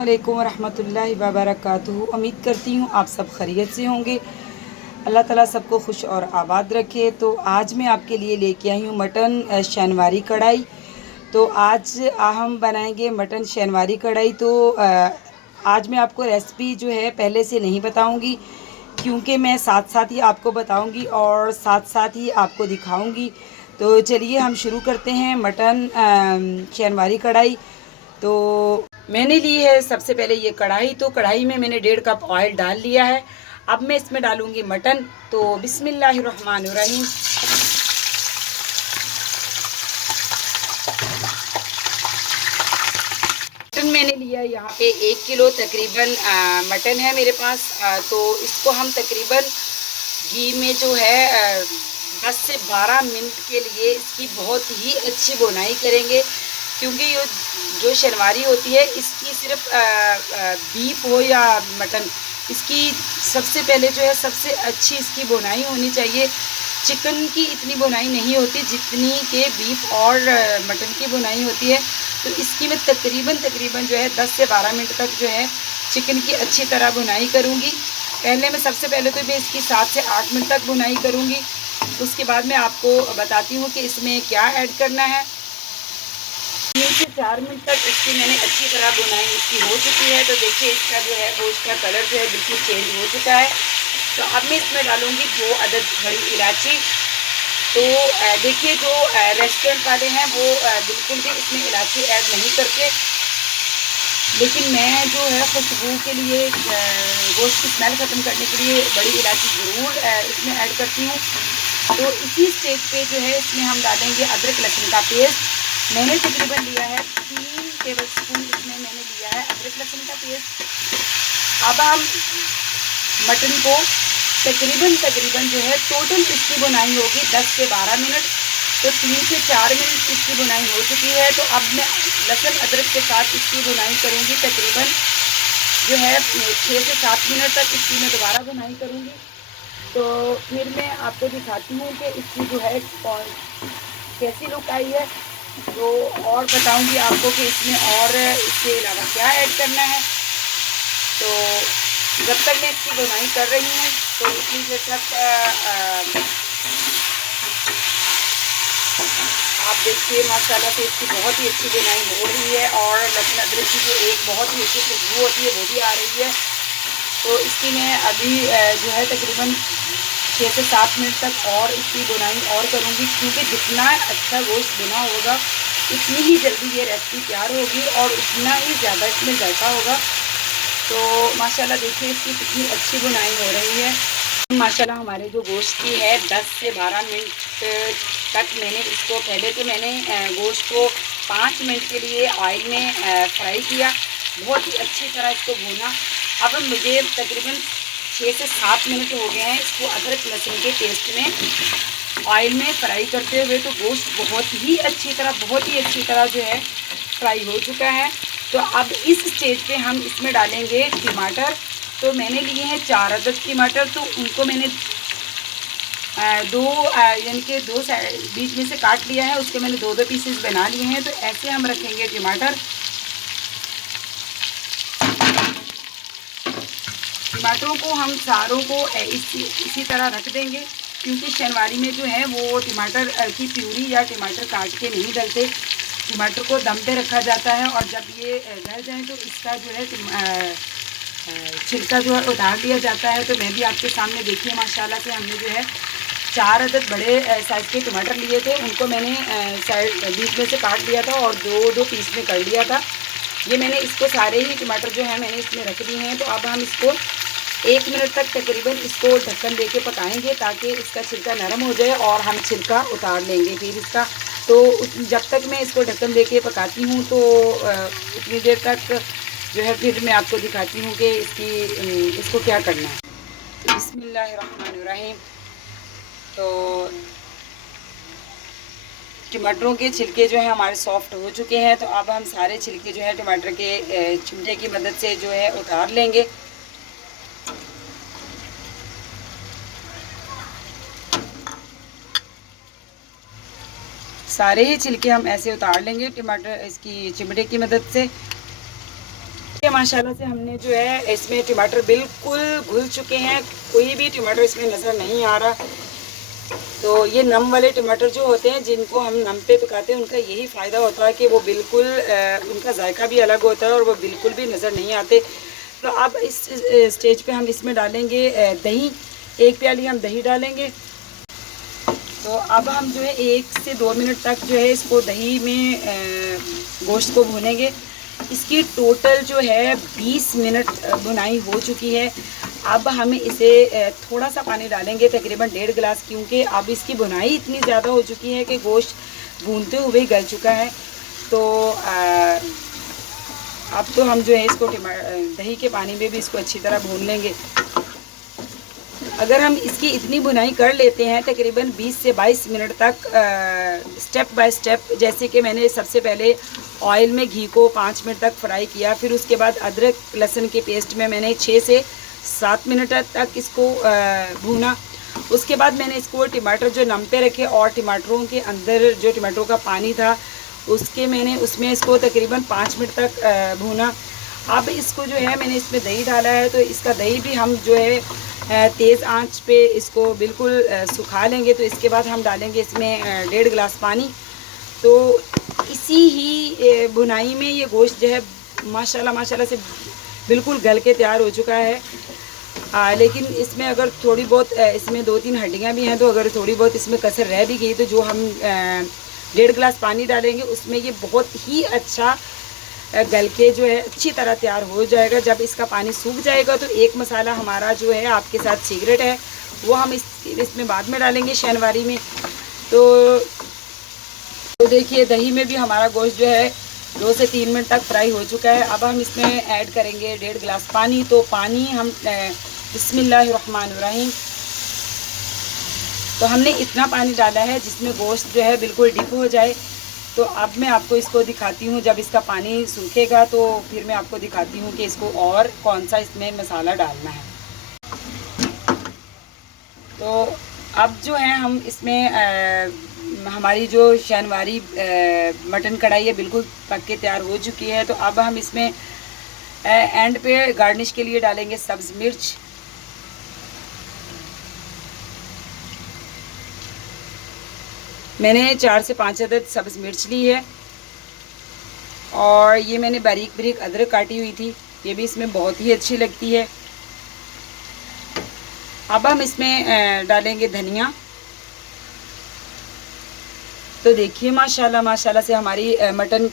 वालेकुम रहमतुल्लाहि व बरकातुहू। उम्मीद करती हूँ आप सब खैरियत से होंगे। अल्लाह ताला सबको खुश और आबाद रखे। तो आज मैं आपके लिए लेके आई हूँ मटन शहनवारी कढ़ाई। तो आज हम बनाएंगे मटन शहनवारी कढ़ाई। तो आज मैं आपको रेसिपी जो है पहले से नहीं बताऊंगी, क्योंकि मैं साथ साथ ही आपको बताऊंगी और साथ साथ ही आपको दिखाऊंगी। तो चलिए हम शुरू करते हैं मटन शहनवारी कढ़ाई। तो मैंने ली है सबसे पहले ये कढ़ाई। तो कढ़ाई में मैंने 1.5 कप ऑयल डाल लिया है। अब मैं इसमें डालूंगी मटन। तो बिस्मिल्लाहिर्रहमानिर्रहीम। मटन मैंने लिया यहाँ पे 1 किलो तकरीबन मटन है मेरे पास। तो इसको हम तकरीबन घी में जो है 10 से 12 मिनट के लिए इसकी बहुत ही अच्छी बुनाई करेंगे, क्योंकि ये जो शहनवारी होती है इसकी सिर्फ बीफ हो या मटन, इसकी सबसे पहले जो है सबसे अच्छी इसकी बुनाई होनी चाहिए। चिकन की इतनी बुनाई नहीं होती जितनी के बीफ और मटन की बुनाई होती है। तो इसकी मैं तकरीबन जो है 10 से 12 मिनट तक जो है चिकन की अच्छी तरह बुनाई करूँगी। पहले मैं सबसे पहले तो मैं इसकी 7 से 8 मिनट तक बुनाई करूँगी। उसके बाद मैं आपको बताती हूँ कि इसमें क्या ऐड करना है। 3 से 4 मिनट तक इसकी मैंने अच्छी तरह बुनाई इसकी हो चुकी है। तो देखिए इसका जो है गोश्त का कलर जो है बिल्कुल चेंज हो चुका है। तो अब मैं इसमें डालूँगी 2 अदद बड़ी इलायची। तो देखिए जो रेस्टोरेंट वाले हैं वो बिल्कुल भी इसमें इलायची ऐड नहीं करते, लेकिन मैं जो है खुशबू के लिए गोश्त की स्मेल ख़त्म करने के लिए बड़ी इलायची ज़रूर इसमें ऐड करती हूँ। तो इसी स्टेज पे जो है इसमें हम डालेंगे अदरक लहसुन का पेस्ट। मैंने तकरीबन लिया है 3 टेबल स्पून इसमें मैंने लिया है अदरक लहसुन का पेस्ट। अब हम मटन को तकरीबन जो है टोटल इसकी बुनाई होगी 10 से 12 मिनट। तो 3 से 4 मिनट इसकी बुनाई हो चुकी है। तो अब मैं लहसुन अदरक के साथ इसकी बुनाई करूँगी तकरीबन जो है 6 से 7 मिनट तक इसकी मैं दोबारा बुनाई करूँगी। तो फिर मैं आपको दिखाती हूँ कि इसकी जो है कैसी लुक आई है। तो और बताऊँगी आपको कि इसमें और इसके अलावा क्या ऐड करना है। तो जब तक मैं इसकी बुनाई कर रही हूँ तो इतनी देर तक आप देखिए माशाल्लाह से इसकी बहुत ही अच्छी बुनाई हो रही है और लहसुन अदरक की जो एक बहुत ही अच्छी खुशबू होती है वो भी आ रही है। तो इसकी मैं अभी जो है तकरीबन 6 से 7 मिनट तक और इसकी बुनाई और करूँगी, क्योंकि जितना अच्छा गोश्त बुना होगा उतनी ही जल्दी ये रेसिपी तैयार होगी और उतना ही ज़्यादा इसमें जायका होगा। तो माशाल्लाह देखिए इसकी कितनी अच्छी बुनाई हो रही है। माशाल्लाह हमारे जो गोश्त की है 10 से 12 मिनट तक मैंने इसको पहले तो मैंने गोश्त को 5 मिनट के लिए ऑयल में फ्राई किया, बहुत ही अच्छी तरह इसको भूना। अब मुझे तकरीबन 6 से 7 मिनट हो गए हैं इसको अदरक लहसुन के पेस्ट में ऑयल में फ्राई करते हुए। तो गोश्त बहुत ही अच्छी तरह जो है फ्राई हो चुका है। तो अब इस स्टेज पे हम इसमें डालेंगे टमाटर। तो मैंने लिए हैं 4 अदद टमाटर। तो उनको मैंने यानी कि दो बीच में से काट लिया है, उसके मैंने 2-2 पीसेस बना लिए हैं। तो ऐसे हम रखेंगे टमाटर। टमाटरों को हम सारों को इसी तरह रख देंगे, क्योंकि शहनवारी में जो है वो टमाटर की प्यूरी या टमाटर काट के नहीं डलते। टमाटर को दम पे रखा जाता है और जब ये गल जाए तो इसका जो है छिलका जो है उतार लिया जाता है। तो मैं भी आपके सामने देखिए माशाल्लाह से हमने जो है 4 अदद बड़े साइज़ के टमाटर लिए थे, उनको मैंने साइड बीच में से काट लिया था और 2-2 पीस में कर लिया था। ये मैंने इसको सारे ही टमाटर जो है मैंने इसमें रख दिए हैं। तो अब हम इसको 1 मिनट तक तकरीबन इसको ढक्कन दे के पकाएँगे ताकि इसका छिलका नरम हो जाए और हम छिलका उतार लेंगे फिर इसका। तो जब तक मैं इसको ढक्कन दे के पकाती हूँ तो उतनी देर तक जो है फिर मैं आपको दिखाती हूँ कि इसको क्या करना है। तो बिस्मिल्लाहिर्रहमानिर्रहीम। तो टमाटरों के छिलके जो है हमारे सॉफ्ट हो चुके हैं। तो अब हम सारे छिलके जो है टमाटर के चिमटे की मदद से जो है उतार लेंगे। सारे ही छिलके हम ऐसे उतार लेंगे टमाटर इसकी चिमटे की मदद से। ये माशाल्लाह से हमने जो है इसमें टमाटर बिल्कुल घुल चुके हैं, कोई भी टमाटर इसमें नज़र नहीं आ रहा। तो ये नम वाले टमाटर जो होते हैं, जिनको हम नम पे पकाते हैं, उनका यही फ़ायदा होता है कि वो बिल्कुल उनका जायका भी अलग होता है और वो बिल्कुल भी नज़र नहीं आते। तो अब इस स्टेज पे हम इसमें डालेंगे दही। 1 प्याली हम दही डालेंगे। तो अब हम जो है 1 से 2 मिनट तक जो है इसको दही में गोश्त को भूनेंगे। इसकी टोटल जो है 20 मिनट भुनाई हो चुकी है। अब हम इसे थोड़ा सा पानी डालेंगे, तकरीबन 1.5 गिलास, क्योंकि अब इसकी भुनाई इतनी ज़्यादा हो चुकी है कि गोश्त भूनते हुए गल चुका है। तो अब तो हम जो है इसको दही के पानी में भी इसको अच्छी तरह भून लेंगे। अगर हम इसकी इतनी बुनाई कर लेते हैं तकरीबन 20 से 22 मिनट तक स्टेप बाय स्टेप, जैसे कि मैंने सबसे पहले ऑयल में घी को 5 मिनट तक फ्राई किया, फिर उसके बाद अदरक लहसुन के पेस्ट में मैंने 6 से 7 मिनट तक इसको भूना। उसके बाद मैंने इसको टमाटर जो नम पे रखे और टमाटरों के अंदर जो टमाटरों का पानी था उसमें इसको तकरीबन 5 मिनट तक भूना। अब इसको जो है मैंने इसमें दही डाला है, तो इसका दही भी हम जो है तेज़ आंच पे इसको बिल्कुल सुखा लेंगे। तो इसके बाद हम डालेंगे इसमें 1.5 गिलास पानी। तो इसी ही बुनाई में ये गोश्त जो है माशाल्लाह से बिल्कुल गल के तैयार हो चुका है। लेकिन इसमें अगर थोड़ी बहुत इसमें 2-3 हड्डियाँ भी हैं, तो अगर थोड़ी बहुत इसमें कसर रह भी गई तो जो हम 1.5 गिलास पानी डालेंगे उसमें ये बहुत ही अच्छा गल के जो है अच्छी तरह तैयार हो जाएगा। जब इसका पानी सूख जाएगा तो एक मसाला हमारा जो है आपके साथ सीक्रेट है, वो हम इसमें बाद में डालेंगे शहनवारी में। तो देखिए दही में भी हमारा गोश्त जो है 2 से 3 मिनट तक फ्राई हो चुका है। अब हम इसमें ऐड करेंगे 1.5 गिलास पानी। तो पानी हम बिस्मिल्लाहिर्रहमानिर्रहीम, तो हमने इतना पानी डाला है जिसमें गोश्त जो है बिल्कुल डिप हो जाए। तो अब मैं आपको इसको दिखाती हूँ, जब इसका पानी सूखेगा तो फिर मैं आपको दिखाती हूँ कि इसको और कौन सा इसमें मसाला डालना है। तो अब जो है हम इसमें हमारी जो शहनवारी मटन कढ़ाई है बिल्कुल पक के तैयार हो चुकी है। तो अब हम इसमें एंड पे गार्निश के लिए डालेंगे सब्ज़ मिर्च। मैंने 4 से 5 अदद सब्ज़ मिर्च ली है और ये मैंने बारीक बारीक अदरक काटी हुई थी, ये भी इसमें बहुत ही अच्छी लगती है। अब हम इसमें डालेंगे धनिया। तो देखिए माशाल्लाह से हमारी मटन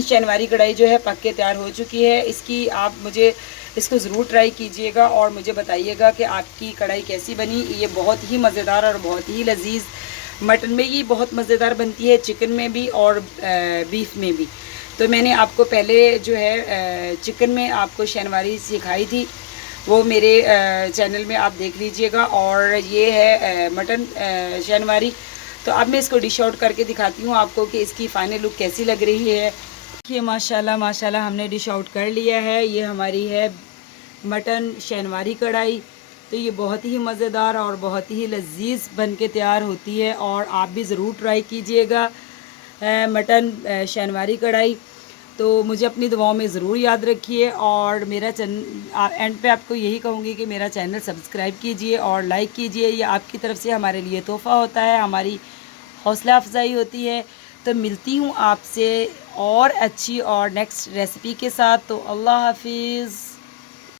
शहनवारी कढ़ाई जो है पक के तैयार हो चुकी है। इसको ज़रूर ट्राई कीजिएगा और मुझे बताइएगा कि आपकी कढ़ाई कैसी बनी। ये बहुत ही मज़ेदार और बहुत ही लजीज, मटन में ये बहुत मज़ेदार बनती है, चिकन में भी और बीफ में भी। तो मैंने आपको पहले जो है चिकन में आपको शहनवारी सिखाई थी, वो मेरे चैनल में आप देख लीजिएगा। और ये है मटन शहनवारी। तो अब मैं इसको डिश आउट करके दिखाती हूँ आपको कि इसकी फ़ाइनल लुक कैसी लग रही है। ये माशाल्लाह हमने डिश आउट कर लिया है। ये हमारी है मटन शहनवारी कढ़ाई। तो ये बहुत ही मज़ेदार और बहुत ही लजीज बन के तैयार होती है और आप भी ज़रूर ट्राई कीजिएगा मटन शहनवारी कढ़ाई। तो मुझे अपनी दुआओं में ज़रूर याद रखिए और मेरा एंड पे आपको यही कहूँगी कि मेरा चैनल सब्सक्राइब कीजिए और लाइक कीजिए। ये आपकी तरफ से हमारे लिए तोहफ़ा होता है, हमारी हौसला अफजाई होती है। तो मिलती हूँ आपसे और अच्छी और नेक्स्ट रेसिपी के साथ। तो अल्लाह हाफिज़।